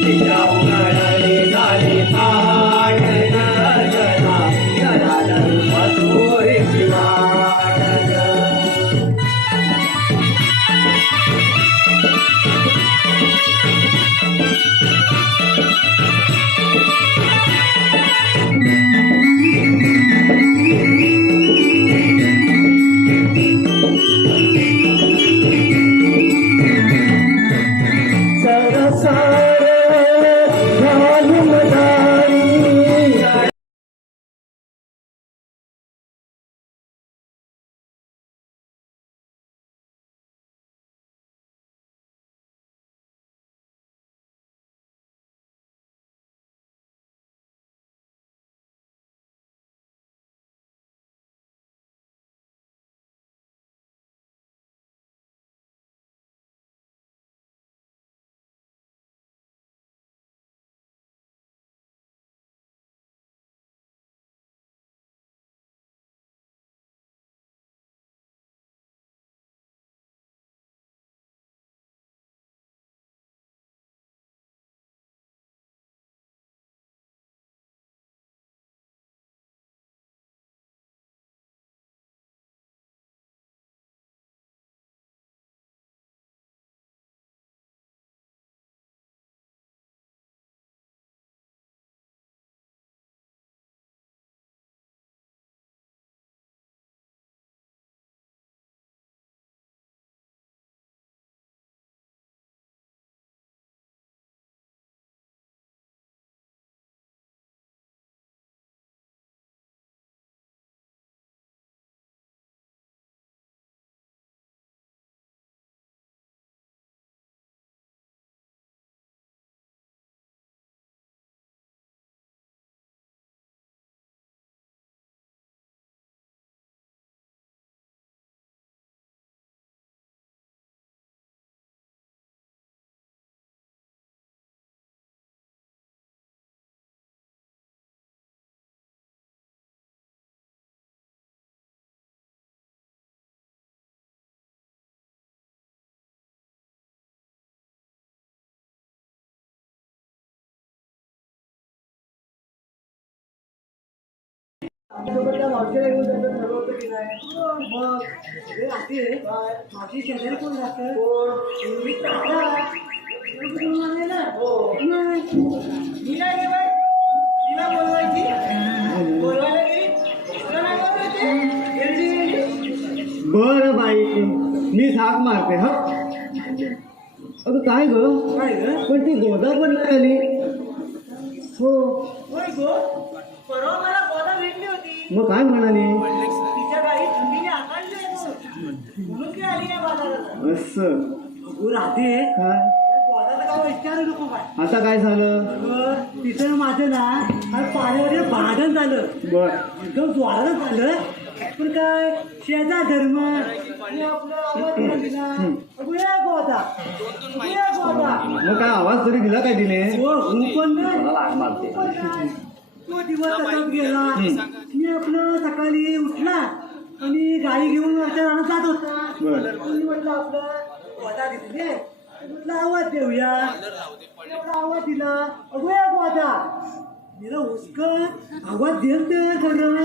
They. शेजारी कोण. मी नाही. तिला बोलवायची. बोलवायला गेली. तुला नाही बोलवायची? गेली, गेली. बर बाई. मी साक मारते हा? अगं काय ग? काय ग? पण ती गोदा पण नाही आली. हो. होय गो. परवा मला मग काय म्हणाली? तिच्या गाडी थंडीने आकाडली आहे गो. म्हणून ती आली नाही बाजारात असं. अगो राधे काय? त्या गोदाचं काय विचारू नको काय आता काय झालं? तिथं माझं ना पाण्यामध्ये भांडण झालं बर. एकदम जोरानं झालं पण काय शेजा धर्म दिला मग काय आवाज तरी दिला काय तिने? हो हो पण नाही पण काय? तो दिवस तसाच गेला. मी आपलं सकाळी उठला आणि गाडी घेऊन वरच्या रानात जात होता. मी म्हटलं आपलं गोदा दिसले. म्हटलं आवाज देऊया. एवढा आवाज दिला. अगो या गोदा तिला उचकत आवाज देत तर खरं.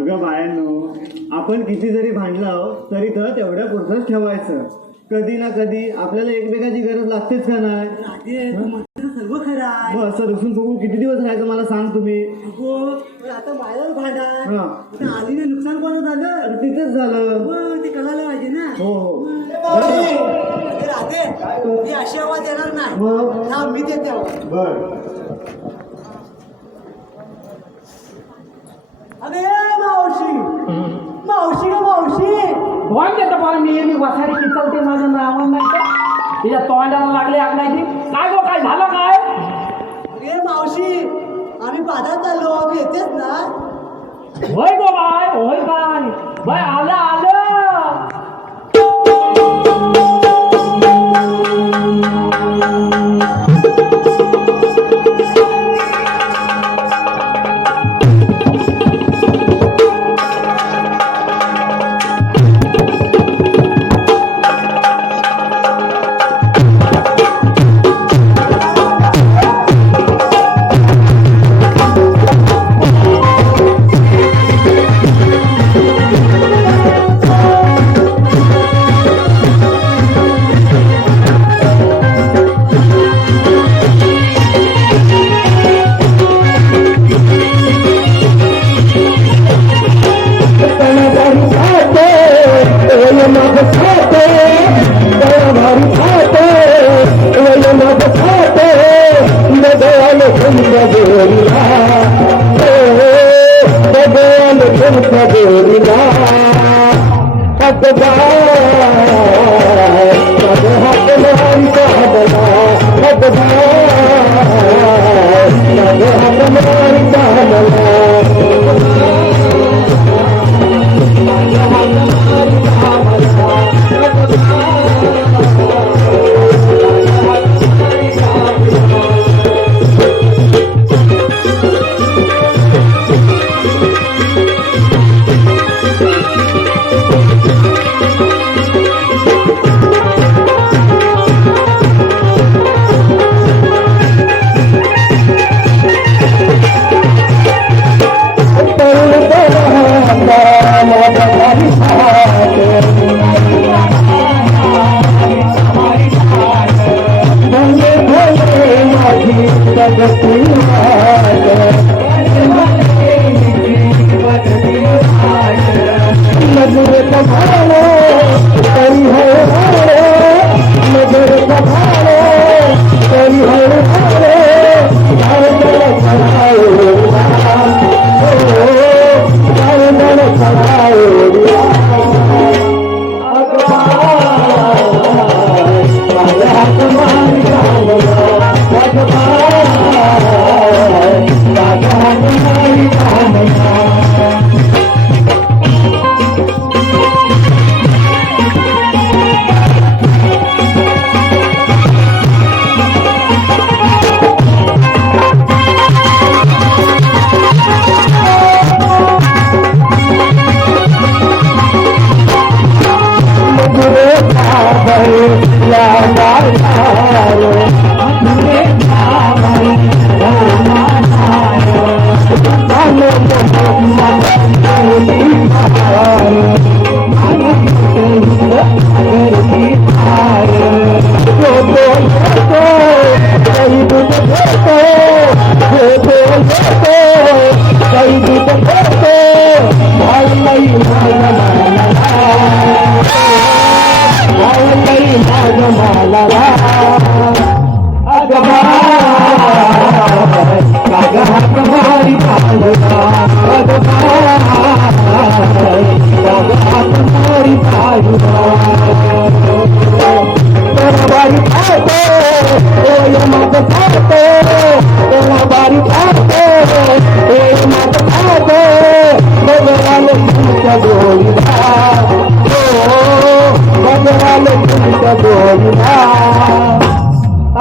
अगं बायांनो आपण किती जरी भांडलो तरी तर तेवढ्या पुरतंच ठेवायचं. कधी ना कधी आपल्याला एकमेकाची गरज लागतेच का नाही? राधे तू म्हणतो सर्व खरं आहे असं रुसून फुगून किती दिवस राहायचं मला सांग तुम्ही. पण आता माझ्यावर भांडा हा. आता आलीने नुकसान कोणा झालं? तिथेच झालं. मग ते कळायला पाहिजे ना. हो हो. अरे राधे मी अशी आवाज देणार नाही. मग? हा मी देते. आवाज बर अरे मावशी. मावशी ग मावशी. कोण देतं पण मी मी वसाडी चिचलते माझं नाव नाही तिच्या तोंडाला लागले आपल्याची काय गो काय झालं काय? अरे मावशी आम्ही बाजारात तू येतेस ना. होय गो बाय होय काय बाय आलं आलं.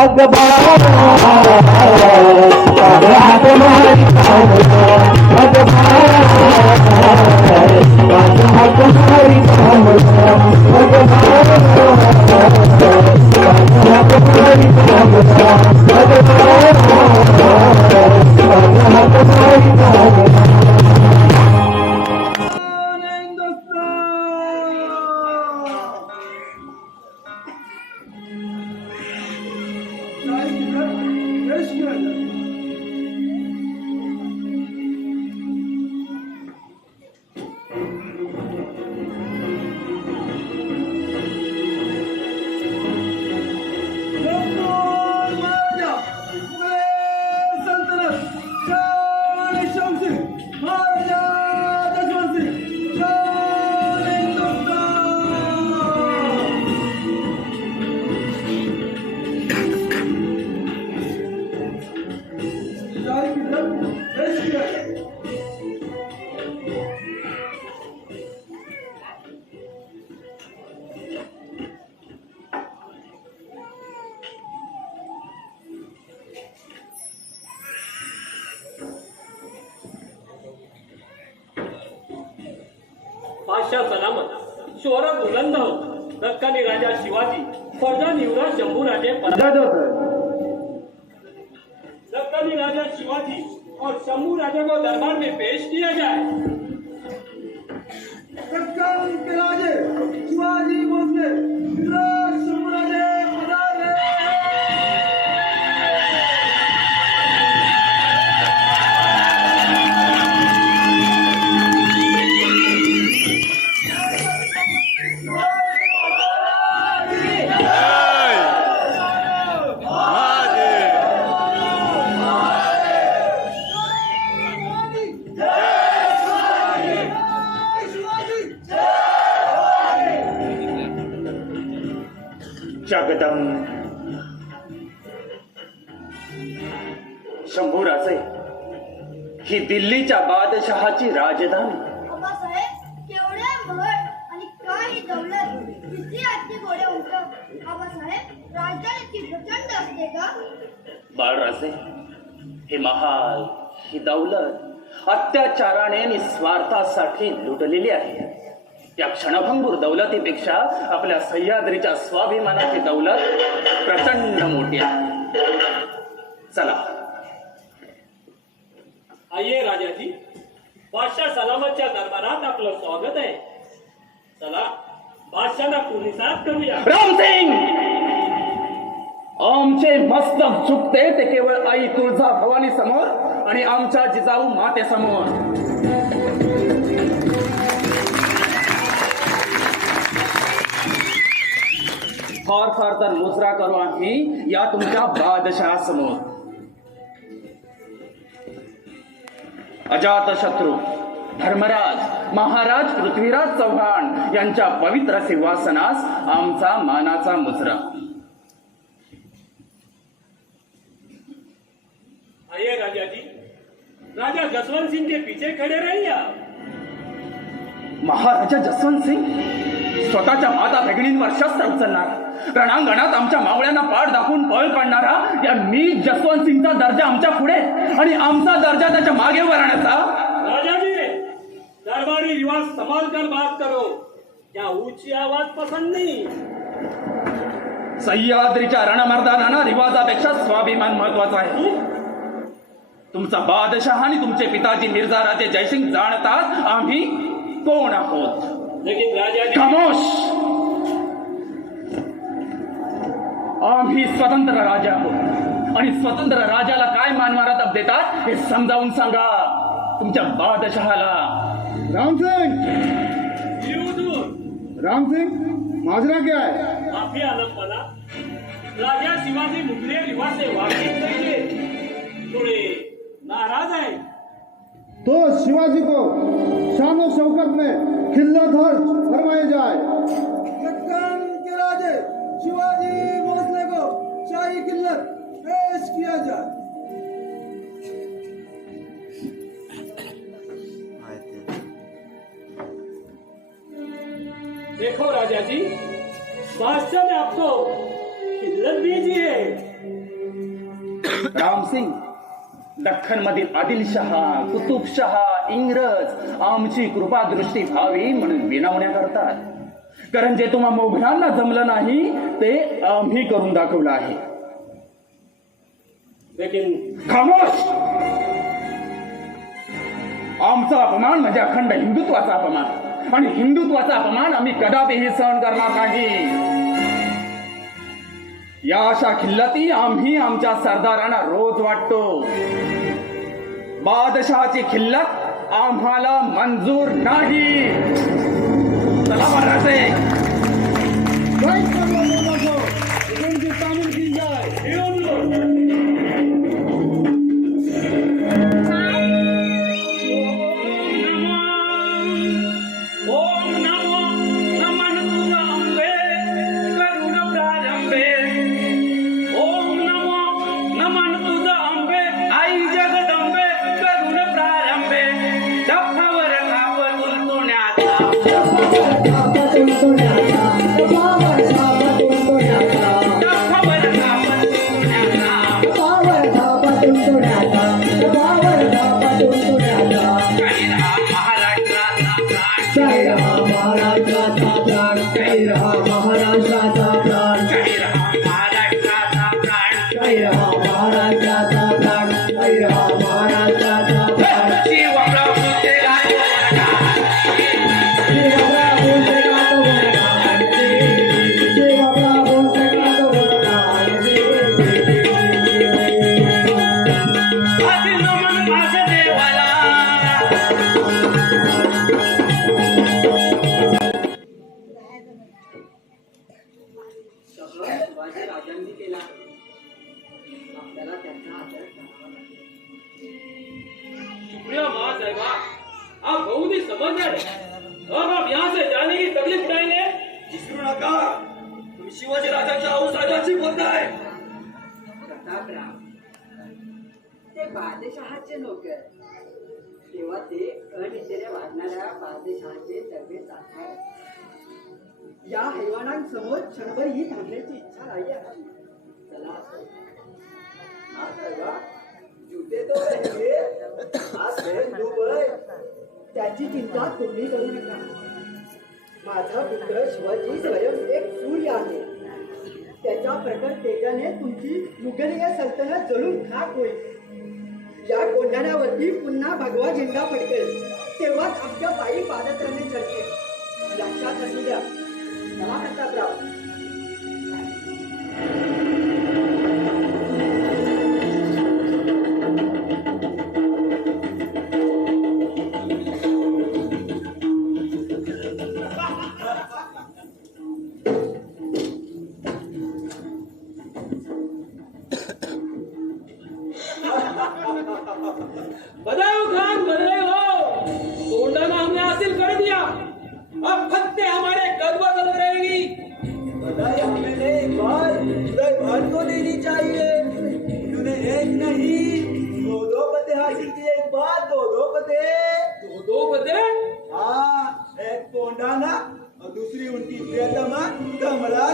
अग हात मारी हे महाल ही दौलत अत्याचाराने आणि स्वार्थासाठी लुटलेली आहे. या क्षणभंगूर दौलतीपेक्षा आपल्या सह्याद्रीच्या स्वाभिमानाची दौलत प्रचंड मोठी आहे. चला. आइए राजाजी बादशाह सलामतच्या दरबारात आपलं स्वागत आहे. चला बादशाहला पुलिसात करूया? रामसिंग आमचे मस्तक चुकते ते केवळ आई तुळजा भवानी समोर आणि आमच्या जिजाऊ माते समोर. फार फार तर मुजरा करू आम्ही या तुमच्या बादशहा समोर. अजात शत्रू धर्मराज महाराज पृथ्वीराज चव्हाण यांच्या पवित्र सिंहासनास आमचा मानाचा मुजरा आइए राजाजी राजा जसवंत सिंह के पीछे खड़े रहिए आप महाराजा जसवंत सिंग स्वतःच्या माता भगिनींवर शस्त्र उचलणार रणांगणात आमच्या मावळ्यांना पाठ दाखवून पळ काढणारा या मी जसवंत सिंगचा दर्जा आमच्या पुढे आणि आमचा दर्जा त्याच्यामागे वरण्याचा राजाजी दरबारी रिवाज संभाल कर बात करो. क्या ऊंची आवाज पसंद नहीं. सह्याद्रीच्या रणमर्दानानं रिवाजापेक्षा स्वाभिमान महत्त्वाचा आहे. तुमचा बादशहा आणि तुमचे पिताजी मिर्झा राजे जयसिंग जाणतात आम्ही कोण आहोत? खामोश! आम्ही स्वतंत्र राजा आहोत. आणि स्वतंत्र राजाला काय मानमारात देतात हे समजावून सांगा. तुमच्या बादशहाला. रामसिंग रामसिंग माजरा क्या है? माफी आलं मला. राजा शिवाजी मुगले निवासे वागित नाहीये. थोडे नाराज़ आहे तो शिवाजी को शान शौकत में खिल्लत हर्ष फरमाए जाए। के राजे शिवाजी भोसले को शाही किल्लत पेश किया जाए। देखो राजा जी बादशाह ने आपको खिल्लत भेजी है। रामसिंग दख्खन मधील आदिलशहा कुतुबशहा इंग्रज आमची कृपा दृष्टी व्हावी म्हणून विनवण्या करतात. कारण जे तुम्हा मोघलांना जमलं नाही ते आम्ही करून दाखवलं आहे. लेकिन खामोश! आमचा अपमान म्हणजे अखंड हिंदुत्वाचा अपमान. आणि हिंदुत्वाचा अपमान आम्ही कदापिही सहन करणार नाही. या अशा खिल्लती आम्ही आमच्या सरदारांना रोज वाटतो. बादशहाची खिल्लत आम्हाला मंजूर नाही. चला महाराज तुम्ही करू नका. माझा पुत्र शिवाजी स्वयं एक सूर्य आहे. त्याच्या प्रकट तेजाने तुमची मुघलीय सल्तनत जळून खाक होईल. या कोंढाण्यावरती पुन्हा भगवा झेंडा फडकेल. तेव्हाच आमच्या पायी पादत्राने चढते लक्षात असू द्या. चला அம்மா கமலா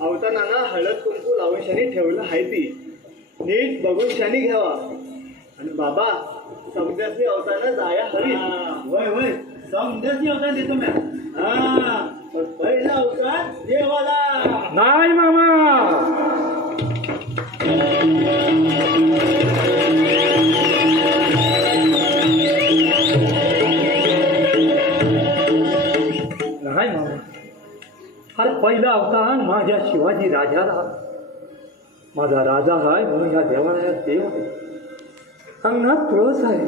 अवतानाला हळद कुंकू लावशाने ठेवलं आहे ती. नीट बघून शानी घ्यावा. आणि बाबा समजासनी अवताना जाया हवी. वय वय. समजासनी अवतार देतो मॅम हा. पहिला अवतार देवाला. नाही मामा. पहिला अवतार माझ्या शिवाजी राजाला. माझा राजा आहे म्हणून या देवालयात देव आहे अंगणात तुळस आहे.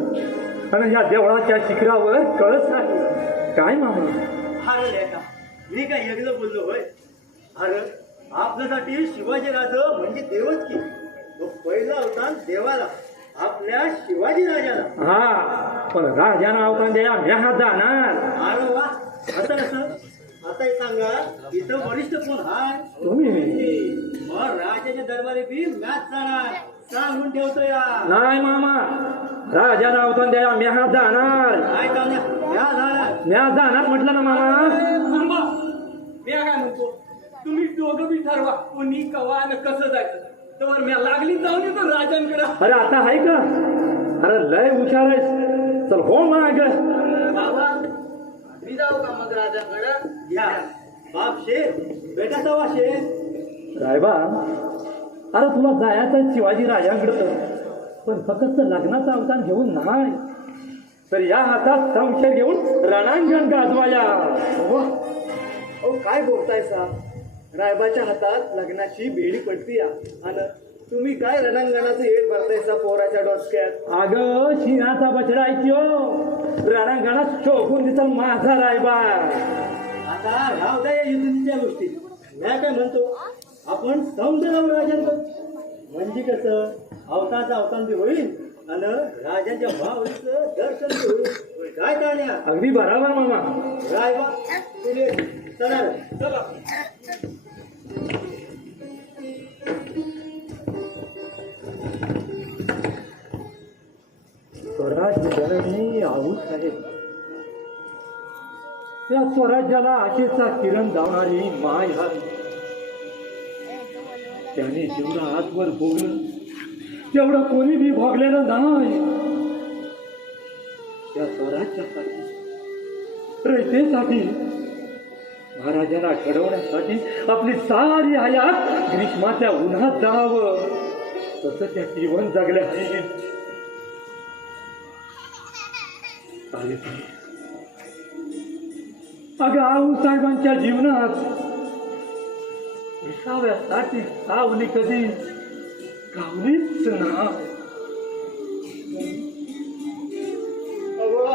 आणि या देवळाच्या शिखरावर कळस आहे. काय मामा? अरे लेका मी काय एकलं बोललो होय? अरे आपल्यासाठी शिवाजी राजा म्हणजे देवच की. तो पहिला अवतार देवाला आपल्या शिवाजी राजाला. हा पण राजानं अवतार द्या म्या जाणार. अरे वा आता कसं? आता हे सांगा इथं वरिष्ठ कोण हाय? तुम्ही. मग राजाच्या दरबारी बी मॅच जाणार. सांगून ठेवतो या. नाही मामा. राजानं अवतार द्या म्या जाणार. काय चालणार या झाला म्या जाणार. म्हटलं ना मामा. थांबा. मी काय म्हणतो? तुम्ही दोघं बी ठरवा कोणी कवा आणि कसं जायचं. तर मी लागली जाऊन येतो राजांकडे. अरे आता आहे का? अरे लय हुशार आहेस. चल हो बाबा मी जाऊ का मग राजाकडं? या बाप शे बेटा तवा शे. रायबा अरे तुला जायचं शिवाजी राजांकडं. पण फक्त लग्नाचा अवतार घेऊन नाही. तर या हातात संशय घेऊन रणांगण गाजवाया. अहो, काय बोलताय सा? रायबाच्या हातात लग्नाची बेडी पडती आणि तुम्ही काय रणांगणाचं येत भरताय सा पोराच्या डोसक्यात? अगं शिनाचा बछडा ऐक्यो रणांगणात शोभून दिसल माझा रायबा आता राहू द्या या युद्धीच्या गोष्टी. मी काय म्हणतो आपण समजून राजांकडं म्हणजे कसं अवतारचा अवतार बी होईल आणि राजाच्या भावलीचं दर्शन बी होईल. काय करण्या अगदी बरोबर मामा. रायबा तुले चला. चला. स्वराज्य जननी आऊस आहे त्या स्वराज्याला आशेचा किरण धावणारी माय हवी. त्याने जेवढा आजवर भोगलं तेवढं कोणी बी भोगलेलं नाही. त्या स्वराज्यासाठी रयतेसाठी महाराजाला घडवण्यासाठी आपली सारी हयात ग्रीष्माच्या उन्हात जावं. तसं त्या जीवन जगल्या आहे सावित्री. अगं आऊ साहेबांच्या जीवनात विसाव्यासाठी सावली कधी गावलीच ना.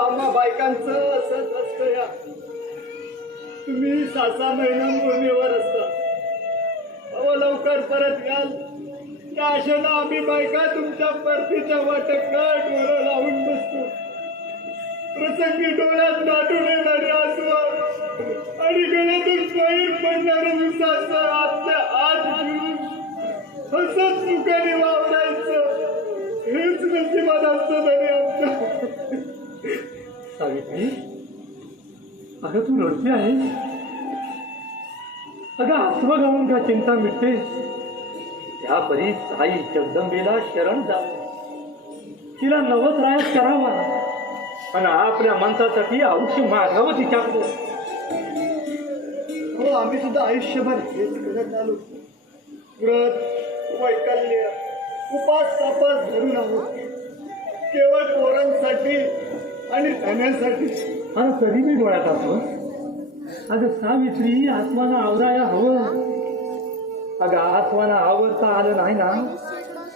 आम्हा बायकांचं असंच असतं या. तुम्ही सासा महिना मोहिमेवर असता. अहो लवकर परत घ्याल त्या आशेनं आम्ही बायका तुमच्या परतीच्या वाटकात डोळं लावून बसतो. प्रसंगी डोळ्यात दाटून येणारे आसवा आणि गळ्यातून बाहेर पडणार उसाचं आतल्या आत घेऊन हसत मुखाने वावरायचं. हेच नशिबात असतं तरी आमचं सावित्री अगं तू रडते आहे अगं आसवं घालून का चिंता मिटते. त्या परी आई जगदंबेला शरण जा. तिला नवस रायात करावा. आणि आपल्या माणसासाठी आयुष्य मागावं तिच्याकडे हो आम्ही सुद्धा आयुष्यभर हेच करत आलो व्रत वैकल्य उपास तापास धरून आहोत केवळ पोरांसाठी आणि धन्यासाठी आणि तरी मी डोळ्यात असतो अगं सावित्री आत्मानं आवराया हवं अगं आत्मानं आवरता आलं नाही ना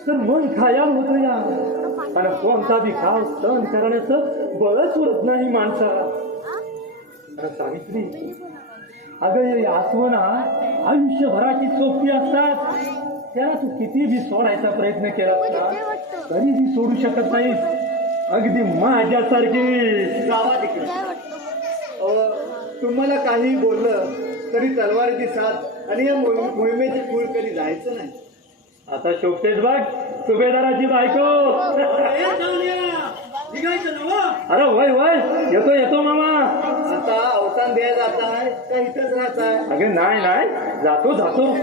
तर मन खायाल होत या आणि कोणता विकास सहन करण्याचं बळच उरत नाही माणसाला. सावित्री अगं आसवना आयुष्यभराची सोपी असतात. त्याला तू किती बी सोडायचा प्रयत्न केला ना तरी बी सोडू शकत नाही अगदी माझ्यासारखी. जावा तिकडे. तुम्हाला काही बोललं तरी तलवारीची साथ आणि या मोहि- मोहिमेचे फूल कधी जायचं नाही. आता शोभतेच बघ सुभेदाराची बायको. ना अरे वय वय येतो येतो मामा. आता अवसान द्यायला जाताय का इथंच राहताय? अगं नाही नाही. जातो जातो.